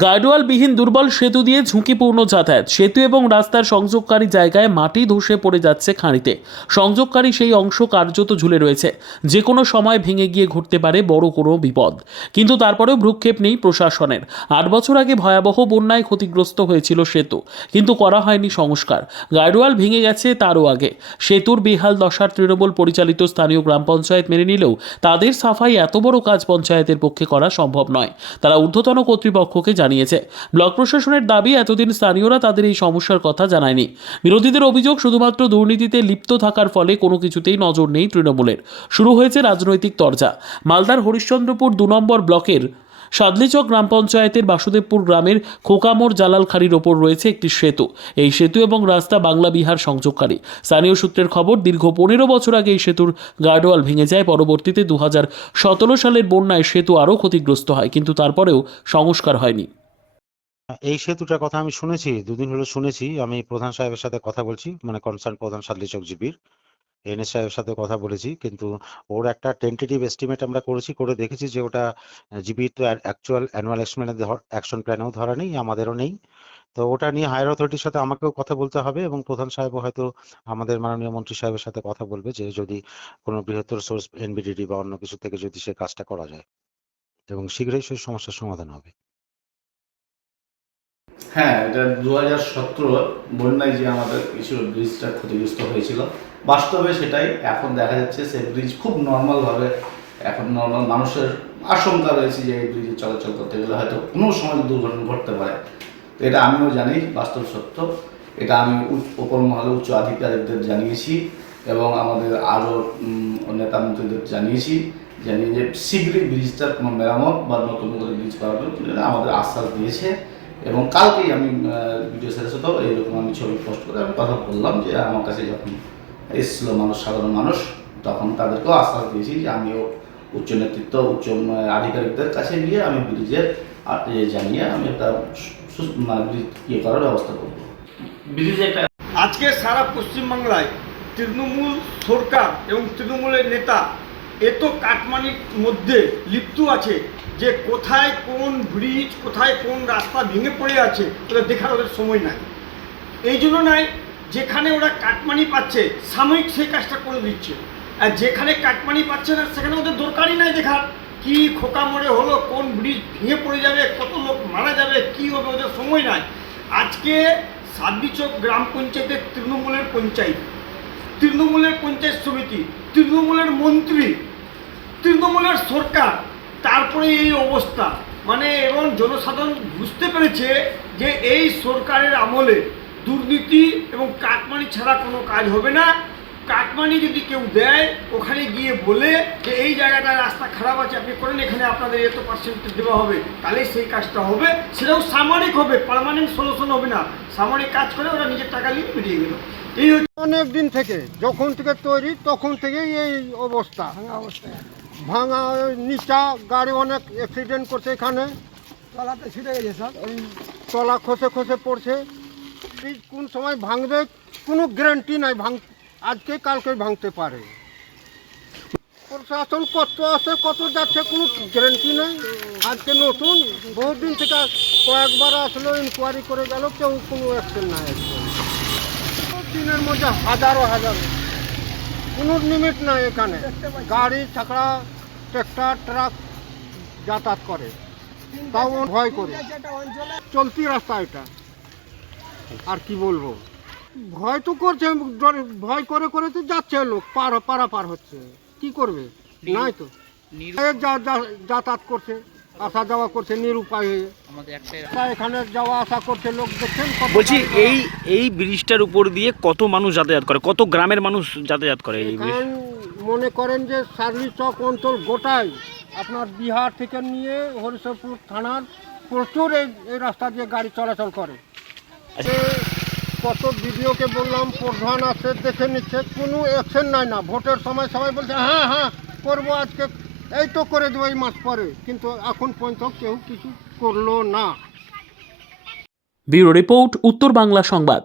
গার্ডওয়ালবিহীন দুর্বল সেতু দিয়ে ঝুঁকিপূর্ণ যাতায়াত। সেতু এবং রাস্তার সংযোগকারী জায়গায় মাটি ধসে পড়ে যাচ্ছে খাঁড়িতে। সংযোগকারী সেই অংশ কার্যত ঝুলে রয়েছে। যে কোনো সময় ভেঙে গিয়ে ঘটতে পারে বড় কোনো বিপদ। কিন্তু তারপরেও ভ্রুক্ষেপ নেই প্রশাসনের। আট বছর আগে ভয়াবহ বন্যায় ক্ষতিগ্রস্ত হয়েছিল সেতু। কিন্তু করা হয়নি সংস্কার। গার্ডওয়াল ভেঙে গেছে তারও আগে। সেতুর বেহাল দশার তৃণমূল পরিচালিত স্থানীয় গ্রাম পঞ্চায়েত মেনে নিলেও তাদের সাফাই এত বড় কাজ পঞ্চায়েতের পক্ষে করা সম্ভব নয়। তারা ঊর্ধ্বতন কর্তৃপক্ষকে জানিয়েছে। ব্লক প্রশাসনের দাবি, এতদিন স্থানীয়রা তাদের এই সমস্যার কথা জানায়নি। বিরোধীদের অভিযোগ, শুধুমাত্র দুর্নীতিতে লিপ্ত থাকার ফলে কোনো কিছুতেই নজর নেই তৃণমূলের। শুরু হয়েছে রাজনৈতিক তরজা। মালদার হরিশ্চন্দ্রপুর দু নম্বর ব্লকের সাদলিচক গ্রাম পঞ্চায়েতের বাসুদেবপুর গ্রামের খোকামোড় জালালখাড়ির ওপর রয়েছে একটি সেতু। এই সেতু এবং রাস্তা বাংলা বিহার সংযোগকারী। স্থানীয় সূত্রের খবর, দীর্ঘ পনেরো বছর আগে এই সেতুর গার্ডওয়াল ভেঙে যায়। পরবর্তীতে দু সালের বন্যায় সেতু আরও ক্ষতিগ্রস্ত হয়, কিন্তু তারপরেও সংস্কার হয়নি। এই সেতুটার কথা আমি শুনেছি, দুদিন হলো শুনেছি। আমি প্রধান সাহেবের সাথে কথা বলছি মানে কনসার্ন প্রধান সাদলিচক জিবির। এনএস সাহেবের সাথে কথা বলেছি, কিন্তু ওর একটা টেন্টেটিভ এস্টিমেট আমরা করেছি, করে দেখেছি যে ওটা জিবির তো অ্যাকচুয়াল অ্যানুয়াল অ্যাকশন প্ল্যানেও ধরা নেই, আমাদেরও নেই। তো ওটা নিয়ে হায়ার অথরিটির সাথে আমাকেও কথা বলতে হবে এবং প্রধান সাহেবও হয়তো আমাদের মাননীয় মন্ত্রী সাহেবের সাথে কথা বলবে যে যদি কোনো বৃহত্তর সোর্স এনবিডিডি বা অন্য কিছু থেকে যদি সে কাজটা করা যায়। এবং শীঘ্রই সেই সমস্যার সমাধান হবে। হ্যাঁ এটা দু হাজার সতেরো বন্যায় যে আমাদের কিছু ব্রিজটা ক্ষতিগ্রস্ত হয়েছিল। বাস্তবে সেটাই এখন দেখা যাচ্ছে সে ব্রিজ খুব নর্মালভাবে এখন নর্মাল মানুষের আশঙ্কা রয়েছে যে এই ব্রিজে চলাচল করতে গেলে হয়তো কোনো সময় দুর্ঘটনা ঘটতে পারে। তো এটা আমিও জানি, বাস্তব সত্য। এটা আমি ওপর মহলে উচ্চ আধিকারিকদের জানিয়েছি এবং আমাদের আরও নেতা মন্ত্রীদের জানিয়েছি জানিয়ে যে শীঘ্রই ব্রিজটার কোনো মেরামত বা নতুন করে ব্রিজ করার আমাদের আশ্বাস দিয়েছে। এবং কালকেই আমি ভিডিও স্যারের সাথেও এইরকম আমি ছবি পোস্ট করে আমি কথা বললাম যে আমার কাছে যখন এসেছিল মানুষ সাধারণ মানুষ তখন তাদেরকেও আশ্বাস দিয়েছি যে আমিও উচ্চ নেতৃত্ব উচ্চ আধিকারিকদের কাছে গিয়ে আমি ব্রিজের জানিয়ে আমি একটা মানে ব্রিজ ইয়ে করার ব্যবস্থা করব। ব্রিজে একটা আজকে সারা পশ্চিমবাংলায় তৃণমূল সরকার এবং তৃণমূলের নেতা এত কাটমানির মধ্যে লিপ্ত আছে যে কোথায় কোন ব্রিজ, কোথায় কোন রাস্তা ভেঙে পড়ে আছে ওটা দেখার ওদের সময় নাই। এই জন্য নাই যেখানে ওরা কাটমানি পাচ্ছে, সাময়িক সেই কাজটা করে দিচ্ছে। আর যেখানে কাটমানি পাচ্ছে না, সেখানে ওদের দরকারই নাই দেখার। কি খোকা মোড়ে হলো, কোন ব্রিজ ভেঙে পড়ে যাবে, কত লোক মারা যাবে, কি হবে, ওদের সময় নাই। আজকে সাদিচক গ্রাম পঞ্চায়েতের তৃণমূলের পঞ্চায়েত তৃণমূলের পঞ্চায়েত সমিতি, তৃণমূলের মন্ত্রী তৃণমূলের সরকার তারপরে এই অবস্থা। মানে এবং জনসাধারণ বুঝতে পেরেছে যে এই সরকারের আমলে দুর্নীতি এবং কাটমানি ছাড়া কোনো কাজ হবে না। কাটমানি যদি কেউ দেয় ওখানে গিয়ে বলে যে এই জায়গাটা রাস্তা খারাপ আছে আপনি করেন এখানে আপনাদের এত পার্সেন্ট দেওয়া হবে তাহলে সেই কাজটা হবে। সেটাও সামরিক হবে পার্মানেন্ট সলিউশন হবে না। সামরিক কাজ করে ওরা নিজের টাকা নিয়ে বেরিয়ে গেল। এই অনেক দিন থেকে যখন থেকে তৈরি তখন থেকেই এই অবস্থা। অবস্থা ভাঙা নিচা গাড়ি অনেক অ্যাক্সিডেন্ট করছে এখানে। তলাতে ছিঁড়ে গেছে এই তলা খসে খসে পড়ছে। এই কোন সময় ভাঙবে কোনো গ্যারান্টি নাই, ভাঙ, আজকে কালকে ভাঙতে পারে। প্রশাসন কত আছে, কত যাচ্ছে কোনো গ্যারান্টি নেই। আজকে নতুন, বহুত দিন থেকে কয়েকবার আসলো ইনকোয়ারি করে গেল, কেউ কোনো অ্যাকশন নাই। দিনের মধ্যে হাজারো হাজারো। কোনো লিমিট নাই এখানে। গাড়ি ছাকড়া ট্রাক্টর ট্রাক যাতায়াত করে। তাও ভয় করে। চলতি রাস্তা এটা। আর কি বলব? ভয় তো করছে ভয় করে করে তো যাচ্ছে লোক পার পারা পার হচ্ছে। কি করবে? নাই তো। যাতায়াত করছে। আসা যাওয়া করছে নিরুপায়। হয়ে তা এখানে যাওয়া আসা করছে লোক দেখছেন বলছি এই এই ব্রিজটার উপর দিয়ে কত মানুষ যাতায়াত করে? কত গ্রামের মানুষ যাতায়াত করে এই মনে করেন যে সার্লি চক অঞ্চল গোটাই। আপনার বিহার থেকে নিয়ে হরিশরপুর থানার প্রচুর এই এই রাস্তা দিয়ে গাড়ি চলাচল করে। এ কত ভিডিওকে বললাম প্রধান আছে দেখে নিচ্ছে কোনো অ্যাকশন নাই না। ভোটের সময় সবাই বলছে হ্যাঁ হ্যাঁ করব আজকে এই তো করে দেবো এই মাস পরে, কিন্তু এখন পর্যন্ত কেউ কিছু করল না। ব্যুরো রিপোর্ট, উত্তর বাংলা সংবাদ।